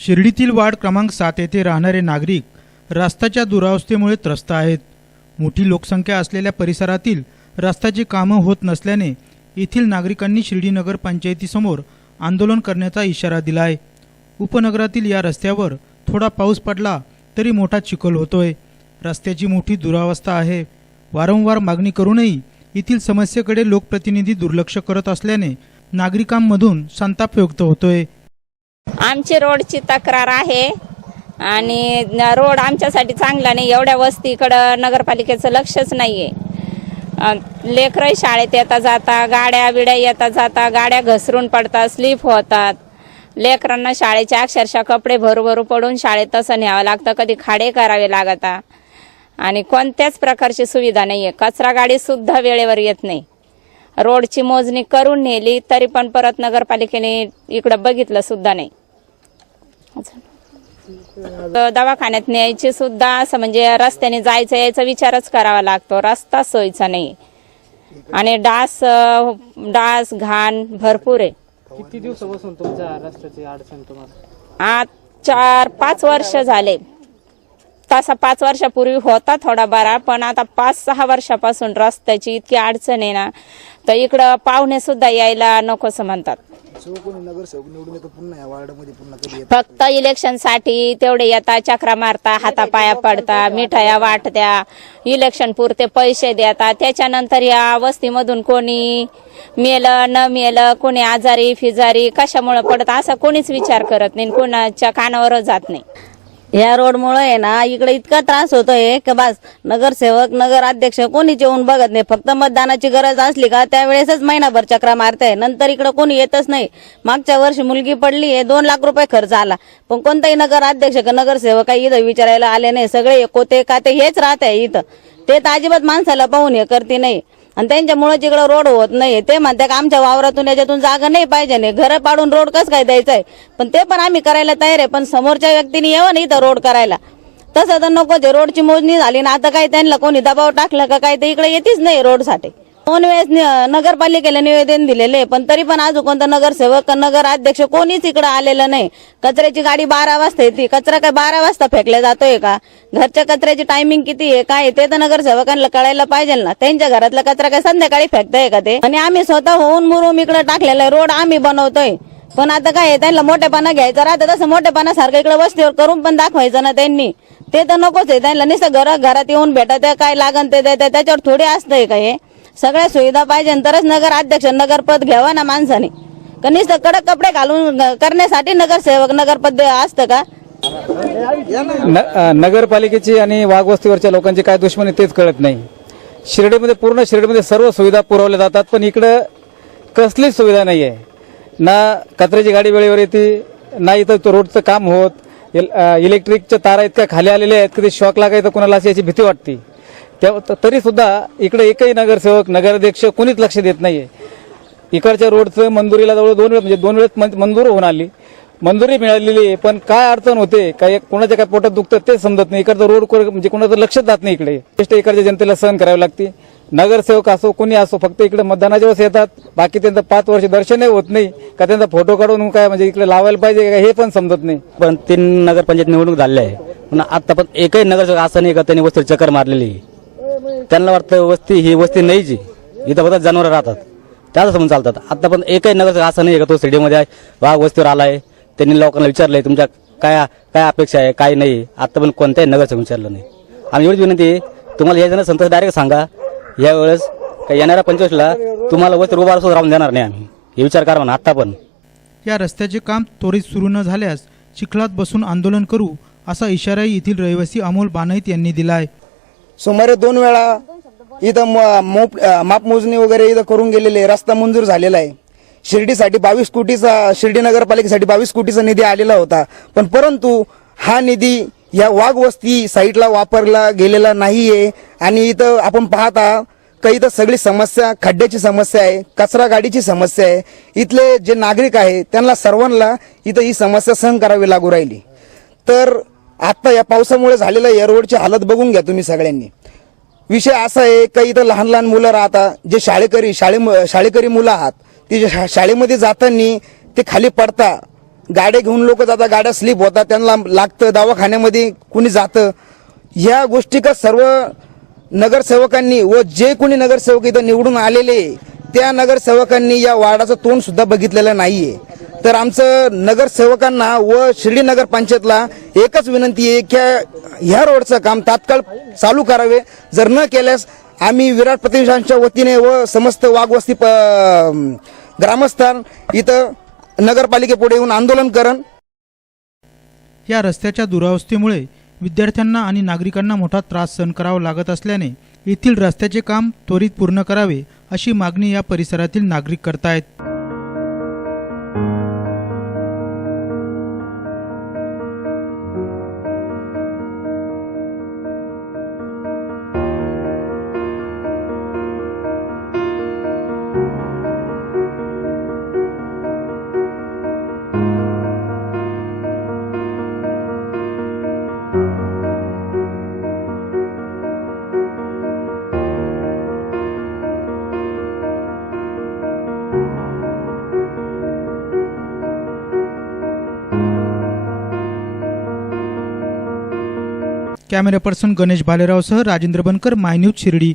शिर्डीतील ward क्रमांक सात येथे राहणारे नागरिक रस्त्याच्या दुरावस्थेमुळे त्रस्त आहेत. मोठी लोकसंख्या असलेल्या परिसरातील रस्त्याची कामं होत नसल्याने येथील नागरिकांनी शिर्डी नगर पंचायतीसमोर आंदोलन करण्याचा इशारा दिला आहे उपनगरातील या रस्त्यावर थोडा पाऊस पडला तरी मोठा चिखल होतोय. रस्त्याची मोठी दुरावस्था आहे. वारंवार मागणी करूनही येथील समस्येकडे लोकप्रतिनिधी दुर्लक्ष करत असल्याने नागरिकांमधून संताप व्यक्त होतोय. आमची रोडची तक्रार आहे आणि रोड आमच्यासाठी चांगला नाही एवढ्या वस्तीकडं नगरपालिकेचं लक्षच नाहीये. लेकरं शाळेत येता जाता गाड्या बिड्या येता जाता गाड्या घसरून पडतात स्लिप होतात. लेकरांना शाळेचे अक्षरशः कपडे भरूभरू पडून शाळेत तसं न्यावं लागतं कधी खाडे करावे लागता आणि कोणत्याच प्रकारची सुविधा नाही आहे कचरा गाडी सुद्धा वेळेवर येत नाही. रोडची मोजणी करून नेली तरी पण परत नगरपालिकेने इकडं बघितलं सुद्धा नाही. दवाखान्यात न्यायची सुद्धा असं म्हणजे रस्त्याने जायचं यायचा विचारच करावा लागतो. रस्ता सोयीचा नाही आणि डास डास घाण भरपूर आहे. किती दिवसापासून तुमच्या रस्त्याची अडचण तुम्हाला? आज चार पाच वर्ष झाले. तसा पाच वर्षापूर्वी होता थोडा बरा पण आता पाच सहा वर्षापासून रस्त्याची इतकी अडचण आहे ना तर इकडं पाहुणे सुद्धा यायला नकोस म्हणतात. कोणी नगरसेवक निवडून येतो पुन्हा या वार्डामध्ये पुन्हा कधी फक्त इलेक्शनसाठी तेवढे येता चक्रा मारता हातापाया पडता मिठाया वाटत्या. इलेक्शन पुरते पैसे देतात त्याच्यानंतर या वस्तीमधून कोणी मेलं न मेलं कोणी आजारी फिजारी कशामुळे पडत असा कोणीच विचार करत नाही कोणाच्या कानावरच जात नाही. या रोडमुळे आहे ना इकडे इतका त्रास होतोय की बस नगरसेवक नगराध्यक्ष कोणीच येऊन बघत नाही. फक्त मतदानाची गरज असली का त्यावेळेसच महिनाभर चक्रा मारताय. नंतर इकडे कोणी येतच नाही. मागच्या वर्षी मुलगी पडली आहे दोन लाख रुपये खर्च आला. पण कोणताही नगर अध्यक्ष का नगरसेवक काही इथं विचारायला आले नाही. सगळे कोते काते हेच राहत आहे इथं. ते तर अजिबात माणसाला पाहून हे करते नाही. आणि त्यांच्यामुळे जिकडं रोड होत नाही ते म्हणतात का आमच्या वावरातून याच्यातून जागा नाही पाहिजे नाही घरं पाडून रोड कसं काय द्यायचं आहे पण ते पण आम्ही करायला तयार आहे पण समोरच्या व्यक्तीने यावं नाही तर रोड करायला. तसं तर नको जे रोडची मोजणी झाली ना आता काय त्यांना कोणी दबाव टाकलं का काय ते इकडे येतीच नाही रोडसाठी. दोन वेळेस नगरपालिकेला निवेदन दिलेले पण तरी पण अजून कोणता नगरसेवक नगर अध्यक्ष कोणीच इकडे आलेलं नाही. कचऱ्याची गाडी बारा वाजता येते. कचरा काय बारा वाजता फेकला जातोय का? घरच्या कचऱ्याची टायमिंग किती आहे? काय ते तर नगरसेवकांना कळायला पाहिजे ना. त्यांच्या घरातला कचरा काय संध्याकाळी फेकताय का ते? आणि आम्ही स्वतः होऊन मुरुम इकडे टाकलेला रोड आम्ही बनवतोय. पण आता काय त्यांना मोठेपणा घ्यायचा राहतं. तसं मोठेपणासारखं इकडे वस्तीवर करून पण दाखवायचं ना त्यांनी. ते तर नकोच आहे. त्यांना नुसतं घर घरात येऊन भेटत काय लागन ते त्याच्यावर थोडी असतंय का हे? सगळ्या सुविधा पाहिजे तरच नगर अध्यक्ष नगरपद घ्यावा ना माणसाने. कनिष्ठ कडक कपडे घालून करण्यासाठी नगरसेवक नगरपद असतं का? न नगरपालिकेची आणि वाघवस्तीवरच्या लोकांची काय दुश्मनी तेच कळत नाही. शिर्डीमध्ये पूर्ण शिर्डीमध्ये सर्व सुविधा पुरवल्या जातात पण इकडं कसलीच सुविधा नाही आहे ना कचऱ्याची गाडी वेळेवर येते ना इथं तो रोडचं काम होत. इल- इलेक्ट्रिकच्या तारा इतक्या खाली आलेल्या आहेत की ते शॉक लागायचं कोणाला अशी याची भीती वाटते. त्या तरी सुद्धा इकडे एकही नगरसेवक नगराध्यक्ष कोणीच लक्ष देत नाहीये. इकडच्या रोडचं मंजुरीला जवळ दोन वेळ म्हणजे दोन वेळेस मंजूर होऊन आली. मंजुरी मिळालेली आहे पण काय अडचण होते काय कोणाच्या काय पोटात दुखतं ते समजत नाही. इकडचं रोड म्हणजे कोणाचं लक्षच जात नाही इकडे. गोष्ट इकडच्या जनतेला सहन करावी लागते. नगरसेवक असो कोणी असो फक्त इकडे मतदानाच्या वेळेस येतात. बाकी त्यांचं पाच वर्ष दर्शनही होत नाही. का त्यांचा फोटो काढून काय म्हणजे इकडे लावायला पाहिजे का हे पण समजत नाही. पण तीन नगरपंचायत निवडणूक झालेल्या आहे. पण आता पण एकही नगरसेवक असं नाही का त्यांनी वस्तीवर चक्कर मारलेली आहे. त्यांना वाटतं वस्ती ही वस्ती नाही जी. इथं फक्त जनावर राहतात. त्याच समजून चालतात. आता पण एकही नगर असं नाही का तो सिटीमध्ये आहे? वाघ वस्तीवर आलाय. त्यांनी लोकांना विचारलंय तुमच्या काय काय अपेक्षा आहे काय नाही? आता पण कोणत्याही नगरसेवक विचारलं नाही. आम्ही एवढीच विनंती आहे, तुम्हाला यायचं संतोष डायरेक्ट सांगा. यावेळेस का येणाऱ्या पंचवीसला तुम्हाला वस्ती उभा असून राहून देणार नाही आम्ही. हे विचार करा म्हणा आता पण. या रस्त्याचे काम त्वरित सुरू न झाल्यास चिखलात बसून आंदोलन करू असा इशाराही येथील रहिवासी अमोल बानाईत यांनी दिला आहे सुमारे दोन वेळा इथं म- मोप- मापमोजणी वगैरे इथं करून गेलेले. रस्ता मंजूर झालेला आहे. शिर्डीसाठी बावीस कोटीचा शिर्डी नगरपालिकेसाठी बावीस कोटीचा निधी आलेला होता. पण परंतु हा निधी या वाघ वस्ती साईटला वापरला गेलेला नाहीये. आणि इथं आपण पाहता का इथं सगळी समस्या खड्ड्याची समस्या आहे कचरा गाडीची समस्या आहे. इथले जे नागरिक आहे त्यांना सर्वांना इथं ही समस्या सहन करावी लागू राहिली. तर आत्ता या पावसामुळे झालेल्या या रोडची हालत बघून घ्या तुम्ही सगळ्यांनी. विषय असा आहे का इथं लहान लहान मुलं राहतात जे शाळेकरी शाळे शाळेकरी मुलं आहात ती जे शा- शाळेमध्ये जाताना ते खाली पडता गाड्या घेऊन लोक जातात गाड्या स्लिप होतात त्यांना लागतं दवाखान्यामध्ये कुणी जातं. ह्या गोष्टी का सर्व नगरसेवकांनी व जे कोणी नगरसेवक इथं निवडून आलेले त्या नगरसेवकांनी या वार्डाचं तोंड सुद्धा बघितलेलं नाहीये. तर आमचं नगरसेवकांना व शिर्डी नगर पंचायतला एकच विनंती आहे की ह्या रोडचं काम तात्काळ चालू करावे. जर न केल्यास आम्ही विराट प्रतिष्ठानच्या वतीने व समस्त वाघवस्ती प- ग्रामस्थान इथं नगरपालिकेपुढे येऊन आंदोलन करण. या रस्त्याच्या दुरावस्थेमुळे विद्यार्थ्यांना आणि नागरिकांना मोठा त्रास सहन करावा लागत असल्याने येथील रस्त्याचे काम त्वरित पूर्ण करावे अशी मागणी या परिसरातील नागरिक करतायत. कॅमेरा पर्सन गणेश भालेरावसह राजेंद्र बनकर माय न्यूज शिर्डी.